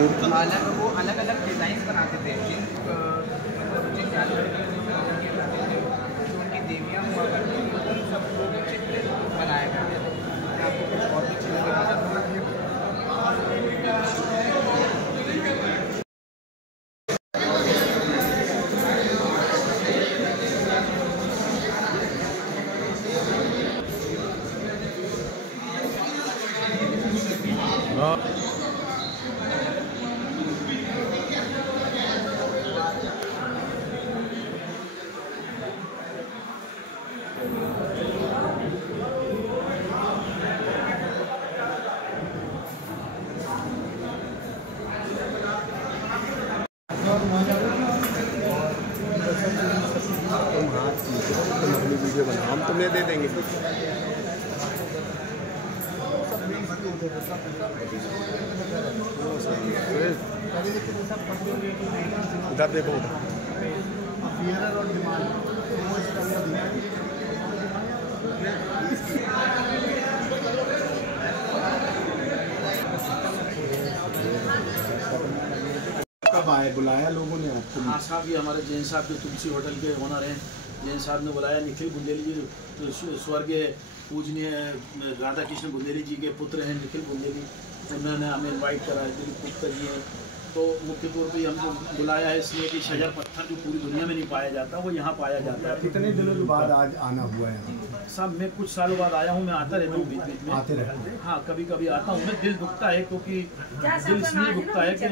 वो अलग अलग डिज़ाइन बनाते थे मतलब जिन जानवर उनकी देवियाँ हुआ करती थी उन सबको चित्र बनाया करते थे। आपको कुछ और भी चीज़ें वीडियो बना हम तुम्हें दे देंगे। उधर देखो कब आए बुलाया लोगों ने आपको? हाँ साहब, ये हमारे जैन साहब जो तुलसी होटल के ओनर हैं, जैन साहब ने बुलाया। निखिल बुंदेली जी तो स्वर्गीय पूजनीय राधा कृष्ण बुंदेली जी के पुत्र हैं निखिल बुंदेली, उन्होंने हमें इनवाइट करा है। दिलीप गुप्ता जी हैं, तो मुख्य तौर पर हमको बुलाया है इसलिए कि शजर पत्थर जो पूरी दुनिया में नहीं पाया जाता वो यहाँ पाया जाता है। कितने दिनों के बाद आज आना हुआ है? साहब मैं कुछ सालों बाद आया हूँ, मैं आता रहता हूँ बीच बीच में, आते रहते हैं। हाँ कभी कभी आता हूँ। मैं दिल दुखता है क्योंकि दिल इसलिए दुखता है कि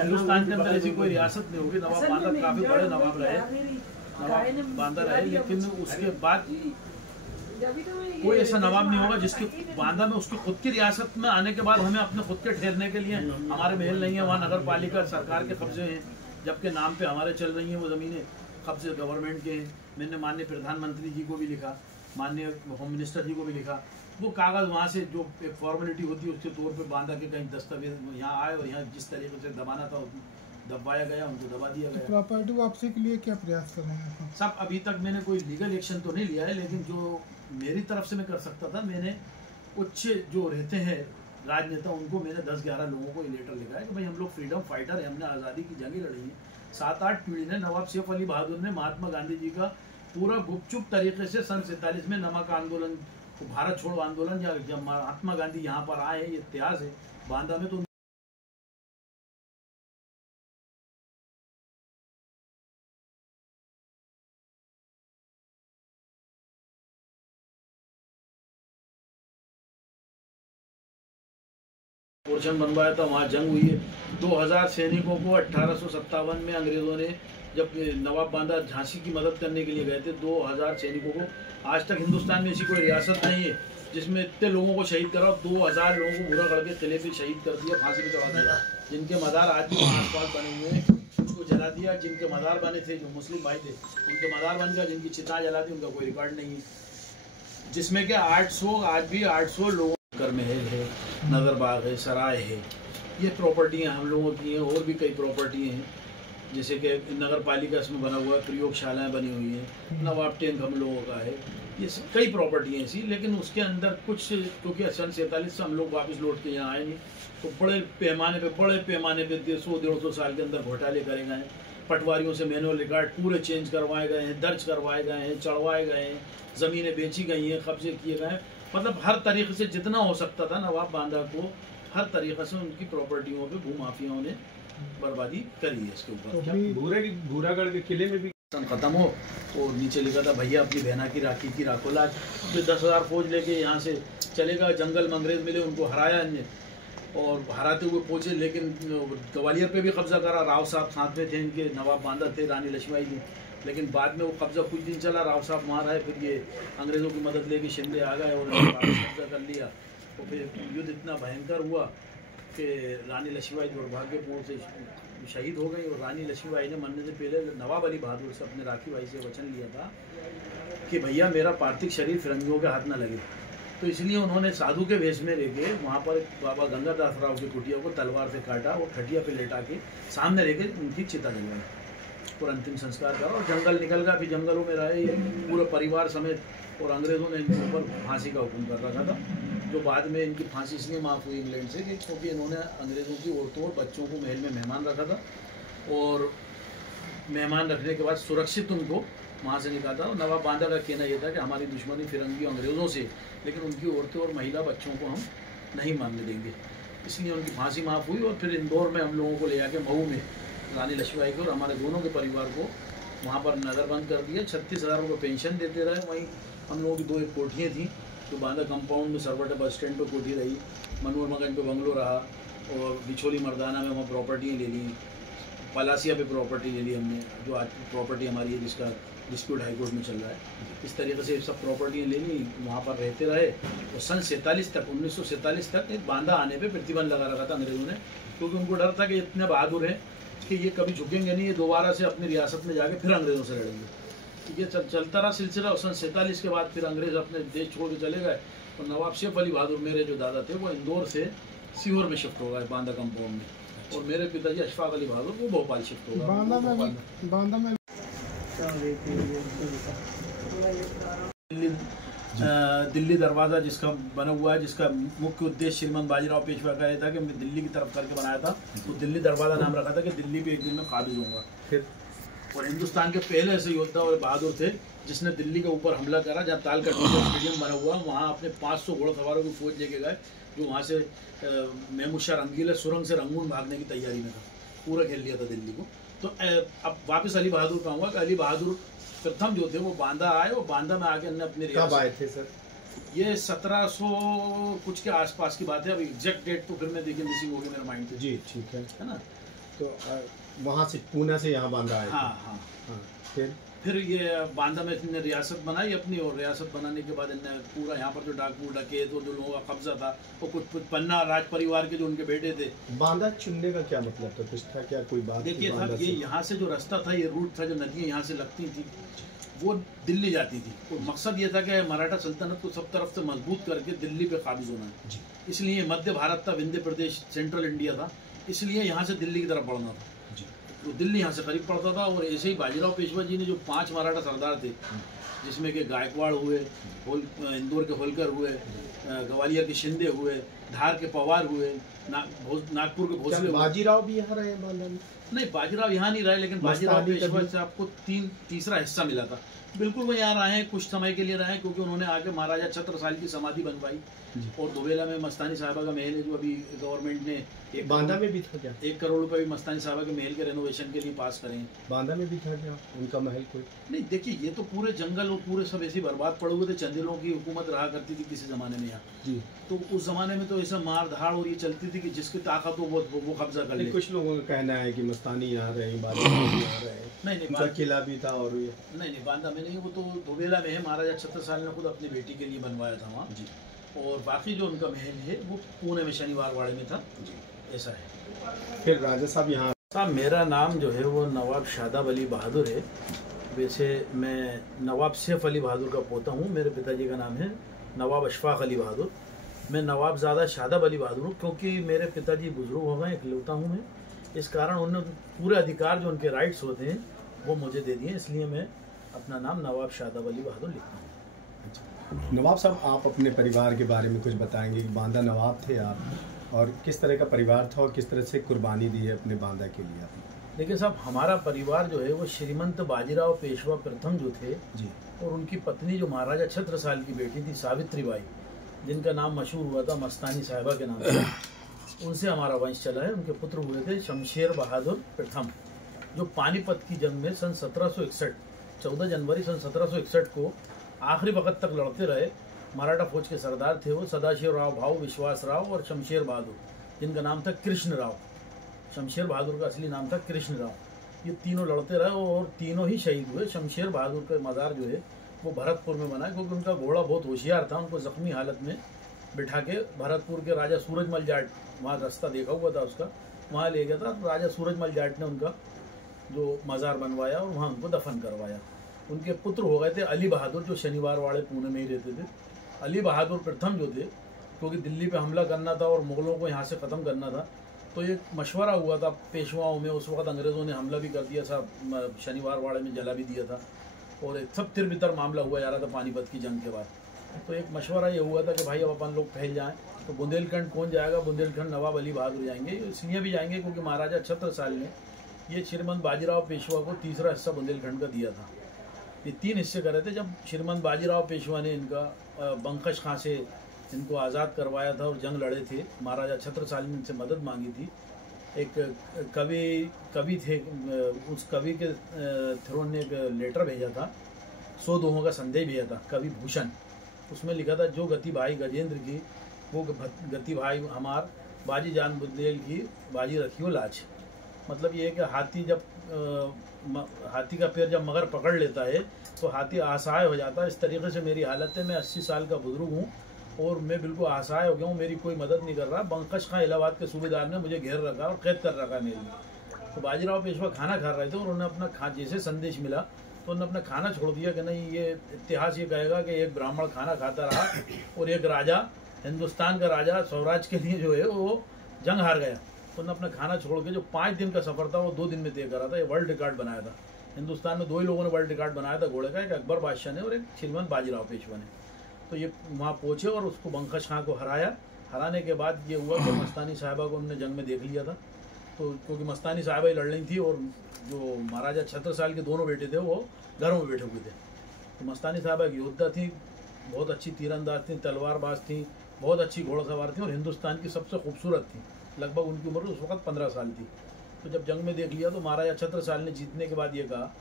हिंदुस्तान के अंदर ऐसी कोई रियासत नहीं होगी। नवाब बांदा काफ़ी बड़े नवाब रहे, नवाब बांदा रहे, लेकिन उसके बाद कोई ऐसा नवाब नहीं होगा जिसके बांदा में उसकी खुद की रियासत में आने के बाद हमें अपने खुद के ठहरने के लिए हमारे महल नहीं है। वहाँ नगर पालिका सरकार के कब्जे हैं, जबकि नाम पे हमारे चल रही हैं वो ज़मीनें कब्जे गवर्नमेंट के हैं। मैंने माननीय प्रधानमंत्री जी को भी लिखा, माननीय होम मिनिस्टर जी को भी लिखा। वो कागज़ वहाँ से जो एक फॉर्मेलिटी होती है उसके तौर पर बांदा के कहीं दस्तावेज यहाँ आए और यहाँ जिस तरीके से दबाना था दबाया गया, उनको दबा दिया गया। प्रॉपर्टी वापसी के लिए क्या प्रयास कर रहे हैं सब? अभी तक मैंने कोई लीगल एक्शन तो नहीं लिया है, लेकिन जो मेरी तरफ से मैं कर सकता था, मैंने उच्च जो रहते हैं राजनेता उनको मैंने 10-11 लोगों को ये लेटर लिखा है कि भाई हम लोग फ्रीडम फाइटर हैं, हमने आज़ादी की जंगें लड़ी हैं। 7-8 पीढ़ी ने नवाब सैफ अली बहादुर ने महात्मा गांधी जी का पूरा गुपचुप तरीके से सन 47 में नमक आंदोलन, भारत छोड़ो आंदोलन, या जब महात्मा गांधी यहाँ पर आए, ये इतिहास है बांदा में। तो पोर्शन बनवाया था, वहाँ जंग हुई है। 2000 सैनिकों को 1857 में अंग्रेज़ों ने जब नवाब बांदा झांसी की मदद करने के लिए गए थे, 2000 सैनिकों को, आज तक हिंदुस्तान में ऐसी कोई रियासत नहीं है जिसमें इतने लोगों को शहीद करा। 2000 लोगों को बुरागढ़ के किले पे शहीद कर दिया, फांसी पे चढ़ा दिया। जिनके मज़ार आज भी आसपास बने हुए हैं उनको जला दिया। जिनके मज़ार बने थे, जो मुस्लिम भाई थे, उनके मज़ार बन गया। जिनकी चिता जला दी उनका कोई रिकॉर्ड नहीं है। जिसमें कि 800 आज भी 800 लोगों कर महल है, नगर बाग है, सराय है, ये प्रॉपर्टियाँ हम लोगों की हैं। और भी कई प्रॉपर्टी हैं, जैसे कि नगर पालिका इसमें बना हुआ है, प्रयोगशालाएँ बनी हुई हैं, नवाब टैंक हम लोगों का है, ये सब कई प्रॉपर्टी हैं ऐसी। लेकिन उसके अंदर कुछ, क्योंकि सन 47 से हम लोग वापस लौट के यहाँ आए नहीं, तो बड़े पैमाने पे 150-150 साल के अंदर घोटाले करे गए हैं। पटवारियों से मैनुअल रिकॉर्ड पूरे चेंज करवाए गए हैं, दर्ज करवाए गए हैं, चढ़वाए गए हैं, ज़मीनें बेची गई हैं, कब्जे किए गए हैं। मतलब हर तरीके से जितना हो सकता था नवाब बांदा को, हर तरीके से उनकी प्रॉपर्टियों पे भूमाफियाओं ने बर्बादी करी है। इसके ऊपर भूरागढ़ के किले में भी खत्म हो और नीचे लिखा था भैया अपनी बहना की राखी की राखो लाज। तो 10,000 फौज लेके यहाँ से चलेगा। जंगल में अंग्रेज मिले, उनको हराया इनने और हराते हुए पहुँचे, लेकिन ग्वालियर पे भी कब्जा करा। राव साहब साथ में थे इनके, नवाब बांदा थे, रानी लक्ष्मीबाई जी। लेकिन बाद में वो कब्जा कुछ दिन चला, राव साहब वहाँ रहे, फिर ये अंग्रेज़ों की मदद लेके शिंदे आ गए और कब्जा कर लिया। तो फिर युद्ध इतना भयंकर हुआ कि रानी लक्ष्मीबाई दुर्भाग्यपूर्ण से शहीद हो गई। और रानी लक्ष्मीबाई ने मरने से पहले नवाब अली बहादुर से, अपने राखी भाई से वचन लिया था कि भैया मेरा पार्थिव शरीर फिरंगियों के हाथ न लगे। तो इसलिए उन्होंने साधु के वेश में रह के वहाँ पर बाबा गंगादास राव की कुटिया को तलवार से काटा और खटिया पे लेटा के सामने रह के उनकी चिता जलवाई और अंतिम संस्कार करा। और जंगल निकल गया, फिर जंगलों में रहे ये पूरे परिवार समेत। और अंग्रेज़ों ने इनके ऊपर फांसी का हुक्म कर रखा था। जो बाद में इनकी फांसी इसलिए माफ़ हुई इंग्लैंड से कि क्योंकि इन्होंने अंग्रेज़ों की औरतों और बच्चों को महल में मेहमान रखा था और मेहमान रखने के बाद सुरक्षित उनको वहाँ से निकाला। और नवाब बांदा का कहना यह था कि हमारी दुश्मनी फिरंगी अंग्रेज़ों से, लेकिन उनकी औरतें और महिला बच्चों को हम नहीं मारने देंगे, इसलिए उनकी फांसी माफ़ हुई। और फिर इंदौर में हम लोगों को ले जाके मऊ में रानी लक्ष्मीबाई को और हमारे दोनों के परिवार को वहाँ पर नज़रबंद कर दिया। 36,000 रुपये पेंशन देते रहे। वहीं हम लोगों की 2 एक कोठियाँ थीं, तो बांदा कंपाउंड में सरवटा बस स्टैंड पर कोठी रही, मनोरमगंज पे बंगलो रहा और बिछोली मर्दाना में वहाँ प्रॉपर्टियाँ ले ली, पलासिया पे प्रॉपर्टी ले ली हमने, जो आज प्रॉपर्टी हमारी है जिसका डिस्प्यूट हाईकोर्ट में चल रहा है। इस तरीके से सब प्रॉपर्टियाँ ले ली, वहाँ पर रहते रहे। और सन 47 तक 1947 तक एक बांदा आने पे प्रतिबंध लगा रखा था अंग्रेज़ों ने, क्योंकि उनको डर था कि इतने बहादुर हैं कि ये कभी झुकेंगे नहीं, ये दोबारा से अपनी रियासत में जाके फिर अंग्रेज़ों से लड़ेंगे। ये चलता रहा सिलसिला। और सन 47 के बाद फिर अंग्रेज़ अपने देश छोड़ के चले गए और नवाब सैफ अली बहादुर मेरे जो दादा थे वो इंदौर से सीहोर में शिफ्ट हो गए बांदा कंपाउंड में, और मेरे पिताजी अशफाक अली बहादुर वो भोपाल शिफ्ट हो गए। बांदा में दिल्ली दरवाज़ा जिसका बना हुआ है, जिसका मुख्य उद्देश्य श्रीमंत बाजीराव पेशवा का यह था कि मैं दिल्ली की तरफ करके बनाया था, तो दिल्ली दरवाज़ा नाम रखा था कि दिल्ली पे एक दिन में काबिज होऊंगा। फिर और हिंदुस्तान के पहले ऐसे योद्धा और बहादुर थे जिसने दिल्ली के ऊपर हमला करा, जहाँ तालकट स्टेडियम बना हुआ, वहाँ अपने 500 घोड़सवारों की फौज लेके गए, जो वहाँ से महमूद शाह रंगीला सुरंग से रंगून भागने की तैयारी में था, पूरा खेल लिया था दिल्ली को। तो अब वापस अली बहादुर कहूँगा कि अली बहादुर प्रथम जो थे वो बांदा आए, और बांदा में आके अपने कब आए थे सर? ये 1700 कुछ के आसपास की बात है। अब एग्जैक्ट डेट तो फिर मैं देखिए मिसिंग होगी मेरे माइंड से। जी ठीक है ना। तो वहाँ से पूना से यहाँ बांदा आए। हाँ हाँ हाँ। फिर ये बांदा में इन्होंने रियासत बनाई अपनी, और रियासत बनाने के बाद इन्होंने पूरा यहाँ पर जो डाकू डकैत और जो लोगों का कब्जा था वो कुछ पन्ना राज परिवार के जो उनके बेटे थे। बांदा चुनने का क्या मतलब था? कुछ था क्या, कोई बात? देखिए था ये यहाँ से जो रास्ता था, ये रूट था, जो नदियाँ यहाँ से लगती थी वो दिल्ली जाती थी, और मकसद ये था कि मराठा सल्तनत को सब तरफ से मजबूत करके दिल्ली पे काबिज होना है। इसलिए मध्य भारत था, विंध्य प्रदेश सेंट्रल इंडिया था, इसलिए यहाँ से दिल्ली की तरफ बढ़ना था। तो दिल्ली यहाँ से करीब पड़ता था। और ऐसे ही बाजीराव पेशवा जी ने जो 5 मराठा सरदार थे, जिसमें कि गायकवाड़ हुए, इंदौर के होलकर हुए, ग्वालियर के शिंदे हुए, धार के पवार हुए, नागपुर के भोसले। बाजीराव भी यहाँ रहे बांदा में? नहीं, बाजीराव यहाँ नहीं रहे, लेकिन बाजीराव पेशवा से आपको तीसरा हिस्सा मिला था। बिल्कुल वो यहाँ रहे हैं, कुछ समय के लिए रहे हैं, क्योंकि उन्होंने आके महाराजा छत्रसाल की समाधि बनवाई, और दुबेला में मस्तानी साहिबा का महल है, जो अभी गवर्नमेंट ने बांदा में भी था क्या? 1 करोड़ रुपए भी मस्तानी साहिबा के महल के रेनोवेशन के लिए पास करें। बांदा में भी था क्या उनका महल? कोई नहीं, देखिए ये तो पूरे जंगल और पूरे सब ऐसे बर्बाद पड़े हुए थे। चंदेलों की हुकूमत रहा करती थी किसी जमाने में यहाँ जी, तो उस जमाने में तो ऐसा मार धाड़ और ये चलती थी कि जिसकी ताकत हो वो कब्जा कर ले। कुछ लोगों का कहना है कि मस्तानी यहाँ रहे, बाजीराव भी यहाँ रहे। नहीं, उनका किला भी था। और ये नहीं, बांदा में नहीं, वो तो दुबेला में है, महाराजा छत्रसाल ने खुद अपनी बेटी के लिए बनवाया था वहाँ जी। और बाकी जो उनका महल है वो पुणे में शनिवार वाड़े में था जी, ऐसा है। फिर राजा साहब यहाँ साहब, मेरा नाम जो है वो नवाब शादाब अली बहादुर है। वैसे मैं नवाब सैफ अली बहादुर का पोता हूँ। मेरे पिताजी का नाम है नवाब अशफाक अली बहादुर। मैं नवाबजादा शादाब अली बहादुर हूँ, क्योंकि मेरे पिताजी बुजुर्ग हो गए, इकलौता हूँ मैं, इस कारण उन्होंने पूरे अधिकार जो उनके राइट्स होते हैं वो मुझे दे दिए, इसलिए मैं अपना नाम नवाब शादाब अली बहादुर लिखता हूँ। नवाब साहब, आप अपने परिवार के बारे में कुछ बताएंगे कि बांदा नवाब थे आप, और किस तरह का परिवार था और किस तरह से कुर्बानी दी है अपने बांदा के लिए आपने? देखिए साहब, हमारा परिवार जो है वो श्रीमंत बाजीराव पेशवा प्रथम जो थे जी, और उनकी पत्नी जो महाराजा छत्रसाल की बेटी थी सावित्री बाई, जिनका नाम मशहूर हुआ था मस्तानी साहिबा के नाम से, उनसे हमारा वंश चला है। उनके पुत्र हुए थे शमशेर बहादुर प्रथम, जो पानीपत की जंग में सन 1761 14 जनवरी सन 1761 को आखिरी वक्त तक लड़ते रहे। मराठा फौज के सरदार थे वो, सदाशिव राव भाऊ, विश्वास राव और शमशेर बहादुर, जिनका नाम था कृष्ण राव। शमशेर बहादुर का असली नाम था कृष्ण राव। ये तीनों लड़ते रहे और तीनों ही शहीद हुए। शमशेर बहादुर का मज़ार जो है वो भरतपुर में बना है, क्योंकि उनका घोड़ा बहुत होशियार था। उनको जख्मी हालत में बिठा के भरतपुर के राजा सूरजमल जाट, वहाँ रास्ता देखा हुआ था उसका, वहाँ ले गया था। राजा सूरजमल जाट ने उनका जो मज़ार बनवाया और वहाँ उनको दफन करवाया। उनके पुत्र हो गए थे अली बहादुर, जो शनिवार वाड़े पुणे में ही रहते थे। अली बहादुर प्रथम जो थे, क्योंकि दिल्ली पे हमला करना था और मुग़लों को यहाँ से ख़त्म करना था, तो एक मशवरा हुआ था पेशवाओं में। उस वक्त अंग्रेज़ों ने हमला भी कर दिया था, शनिवार वाड़े में जला भी दिया था, और एक सब तिरबितर मामला हुआ जा रहा था पानीपत की जंग के बाद। तो एक मशवरा ये हुआ था कि भाई अब अपन लोग फैल जाएं, तो बुंदेलखंड कौन जाएगा? बुंदेलखंड नवाब अली बहादुर जाएंगे। इसलिए भी जाएंगे क्योंकि महाराजा छत्रसाल ने ये श्रीमंत बाजीराव पेशवा को तीसरा हिस्सा बुंदेलखंड का दिया था। ये 3 हिस्से कर रहे थे। जब श्रीमंत बाजीराव पेशवा ने इनका बंकश खां से इनको आज़ाद करवाया था और जंग लड़े थे, महाराजा छत्रसाल ने इनसे मदद मांगी थी। एक कवि थे, उस कवि के थ्रू ने एक लेटर भेजा था, 100 दोहों का संदेश भेजा था, कवि भूषण। उसमें लिखा था, जो गति भाई गजेंद्र की वो गति भाई हमार, बाजी जान बुंदेल की बाजी रखियो लाज। मतलब ये है कि हाथी का पैर जब मगर पकड़ लेता है तो हाथी असहाय हो जाता है। इस तरीके से मेरी हालत है, मैं 80 साल का बुजुर्ग हूँ और मैं बिल्कुल असहाय हो गया हूँ, मेरी कोई मदद नहीं कर रहा। बंकश खां इलाहाबाद के सूबेदार ने मुझे घेर रखा और कैद कर रखा है मेरे लिए। तो बाजीराव पेशवा खाना खा रहे थे और उन्होंने अपना जैसे संदेश मिला तो उन्होंने अपना खाना छोड़ दिया कि नहीं, ये इतिहास ये कहेगा कि एक ब्राह्मण खाना खाता रहा और एक राजा, हिंदुस्तान का राजा स्वराज के लिए जो है वो जंग हार गया। तो उन्होंने अपना खाना छोड़ के जो 5 दिन का सफर था वो 2 दिन में तय करा था। ये वर्ल्ड रिकॉर्ड बनाया था। हिंदुस्तान में 2 ही लोगों ने वर्ल्ड रिकॉर्ड बनाया था घोड़े का, एक अकबर बादशाह ने और एक श्रीमंत बाजीराव पेशवा ने। तो ये वहाँ पहुँचे और उसको बंकश खां को हराया। हराने के बाद ये हुआ कि मस्तानी साहिबा को उन्होंने जंग में देख लिया था। तो क्योंकि मस्तानी साहिबा ही लड़ रही थी और जो महाराजा छत्रसाल के दोनों बेटे थे वो घरों में बैठे हुए थे। तो मस्तानी साहिबा एक योद्धा थी, बहुत अच्छी तीरंदाज थी, तलवारबाज थी, बहुत अच्छी घोड़सवार थी और हिंदुस्तान की सबसे खूबसूरत थी। लगभग उनकी उम्र उस वक्त 15 साल थी। तो जब जंग में देख लिया तो महाराजा छत्रसाल ने जीतने के बाद ये कहा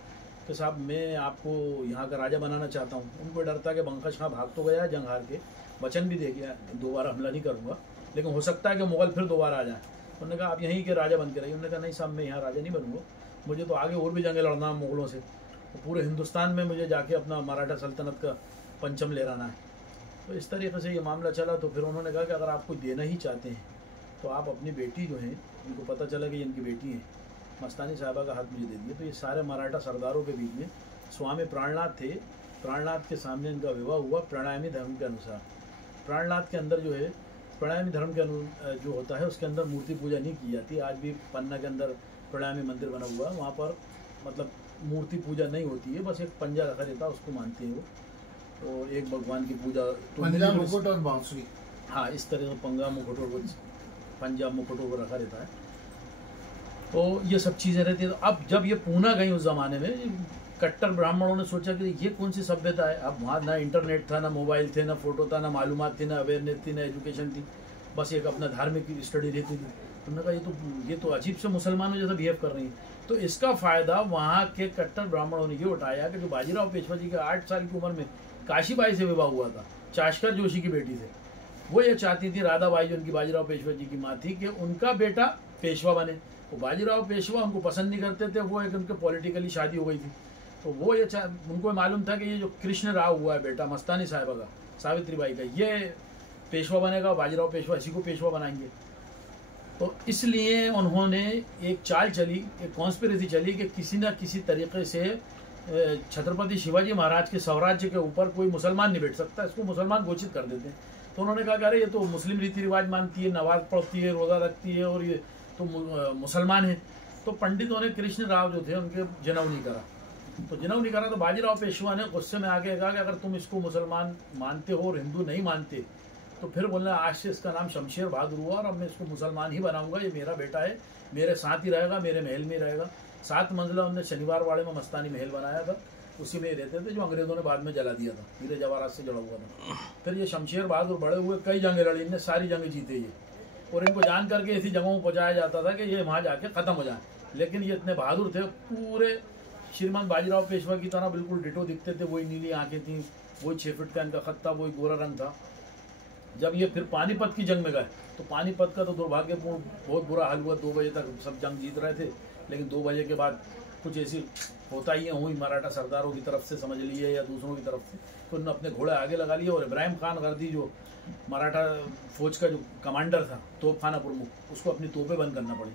कि साहब मैं आपको यहाँ का राजा बनाना चाहता हूँ। उनको डर था कि बंकश खां भाग तो गया जंग हार के, वचन भी दे गया दोबारा हमला नहीं करूँगा, लेकिन हो सकता है कि मुगल फिर दोबारा आ जाए। उन्होंने कहा आप यहीं के राजा बन के रहिए। उन्होंने कहा नहीं साहब, मैं यहाँ राजा नहीं बनूंगा, मुझे तो आगे और भी जंगें लड़ना है मुगलों से, तो पूरे हिंदुस्तान में मुझे जाके अपना मराठा सल्तनत का पंचम लहराना है। तो इस तरीके से ये मामला चला। तो फिर उन्होंने कहा कि अगर आप कोई देना ही चाहते हैं तो आप अपनी बेटी जो है, उनको पता चला कि इनकी बेटी है, मस्तानी साहिबा का हाथ मुझे दे दिया। तो ये सारे मराठा सरदारों के बीच में स्वामी प्राणनाथ थे, प्राणनाथ के सामने इनका विवाह हुआ प्राणायामी धर्म के अनुसार। प्राणनाथ के अंदर जो है प्राणायामी धर्म के जो होता है उसके अंदर मूर्ति पूजा नहीं की जाती। आज भी पन्ना के अंदर प्राणायामी मंदिर बना हुआ है, वहाँ पर मतलब मूर्ति पूजा नहीं होती है, बस एक पंजा रखा रहता है, उसको मानते हैं वो, और एक भगवान की पूजा पंजा मुकुट और बांसुरी, हाँ इस तरह से पंगा मुकुट और पंजाब मुकुटों को रखा रहता है। तो ये सब चीज़ें रहती है। तो अब जब ये पूना गई उस ज़माने में, कट्टर ब्राह्मणों ने सोचा कि ये कौन सी सभ्यता है। अब वहाँ ना इंटरनेट था, ना मोबाइल थे, ना फोटो था, ना मालूमात थी, ना अवेयरनेस थी, ना एजुकेशन थी, बस एक अपना धार्मिक स्टडी रहती थी। उन्होंने कहा ये तो अजीब से मुसलमानों जैसा बिहेव कर रही हैं। तो इसका फ़ायदा वहाँ के कट्टर ब्राह्मणों ने ये उठाया कि जो बाजीराव पेशवा जी के 8 साल की उम्र में काशीबाई से विवाह हुआ था, चाशकर जोशी की बेटी से, वो ये चाहती थी राधाबाई जो उनकी बाजीराव पेशवा जी की माँ थी कि उनका बेटा पेशवा बने। वो बाजीराव पेशवा उनको पसंद नहीं करते थे, वो एक उनके पॉलिटिकली शादी हो गई थी। तो वो ये उनको मालूम था कि ये जो कृष्ण राव हुआ है बेटा मस्तानी साहिबा का, सावित्रीबाई का, ये पेशवा बनेगा, बाजीराव पेशवा इसी को पेशवा बनाएंगे। तो इसलिए उन्होंने एक चाल चली, एक कॉन्स्पिरेसी चली कि किसी न किसी तरीके से छत्रपति शिवाजी महाराज के स्वराज्य के ऊपर कोई मुसलमान नहीं बैठ सकता, इसको मुसलमान घोषित कर देते हैं। तो उन्होंने कहा कि अरे ये तो मुस्लिम रीति रिवाज मानती है, नमाज पढ़ती है, रोज़ा रखती है और ये तो मुसलमान है। तो पंडितों ने कृष्ण राव जो थे उनके जनेऊ नहीं करा। तो जनेऊ नहीं करा तो बाजीराव पेशवा ने गुस्से में आके कहा कि अगर तुम इसको मुसलमान मानते हो और हिंदू नहीं मानते तो फिर बोलना आज से इसका नाम शमशेर बहादुर हुआ और अब मैं इसको मुसलमान ही बनाऊंगा, ये मेरा बेटा है, मेरे साथ ही रहेगा, मेरे महल में रहेगा। 7 मंजिला उन्होंने शनिवार वाड़े में मस्तानी महल बनाया था, उसी में रहते थे, जो अंग्रेजों ने बाद में जला दिया था, हीरे जवाहरात से जला हुआ था। फिर ये शमशेर बहादुर बड़े हुए, कई जंगें लड़ी, इनने सारी जंगें जीते ये, और इनको जान करके ऐसी जगहों में पहुँचाया जाता था कि ये वहाँ जाके ख़त्म हो जाए। लेकिन ये इतने बहादुर थे, पूरे श्रीमंत बाजीराव पेशवा की तरह बिल्कुल डिटो दिखते थे, वही नीली आंखें थी, वही 6 फीट का इनका खत था, वही गोरा रंग था। जब ये फिर पानीपत की जंग में गए तो पानीपत का तो दुर्भाग्यपूर्ण बहुत बुरा हाल हुआ। 2 बजे तक सब जंग जीत रहे थे, लेकिन 2 बजे के बाद कुछ ऐसी होता ही हुई मराठा सरदारों की तरफ से समझ लिए या दूसरों की तरफ से, तो उन्होंने अपने घोड़े आगे लगा लिए और इब्राहिम खान गर्दी जो मराठा फौज का जो कमांडर था, तोपखाना प्रमुख, उसको अपनी तोपें बंद करना पड़ी।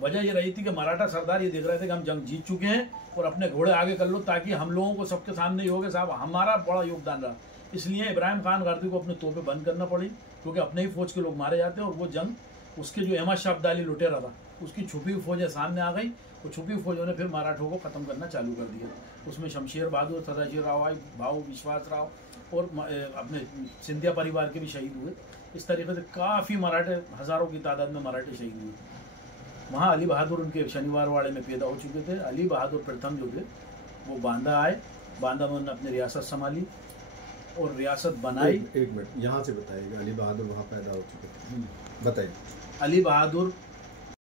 वजह ये रही थी कि मराठा सरदार ये देख रहे थे कि हम जंग जीत चुके हैं और अपने घोड़े आगे कर लो ताकि हम लोगों को सबके सामने ही हो गए साहब हमारा बड़ा योगदान रहा। इसलिए इब्राहिम खान गर्दी को अपने तोपें बंद करना पड़ी, क्योंकि अपने ही फौज के लोग मारे जाते हैं। और वो जंग उसके जो अहमद शाह अब्दाली लुटेरा था उसकी छुपी हुई फौजें सामने आ गई। वो छुपी हुई फौजों ने फिर मराठों को ख़त्म करना चालू कर दिया। उसमें शमशेर बहादुर, सदाशिव राव, भाऊ विश्वास राव और अपने सिंधिया परिवार के भी शहीद हुए। इस तरीके से काफ़ी मराठे, हज़ारों की तादाद में मराठे शहीद हुए। वहाँ अली बहादुर उनके शनिवार वाड़े में पैदा हो चुके थे। अली बहादुर प्रथम जो थे वो बांदा आए, बांदा में उन्होंने अपनी रियासत संभाली और रियासत बनाई। एक मिनट यहाँ से बताइएगा, अली बहादुर वहाँ पैदा हो चुके थे, बताइए। अली बहादुर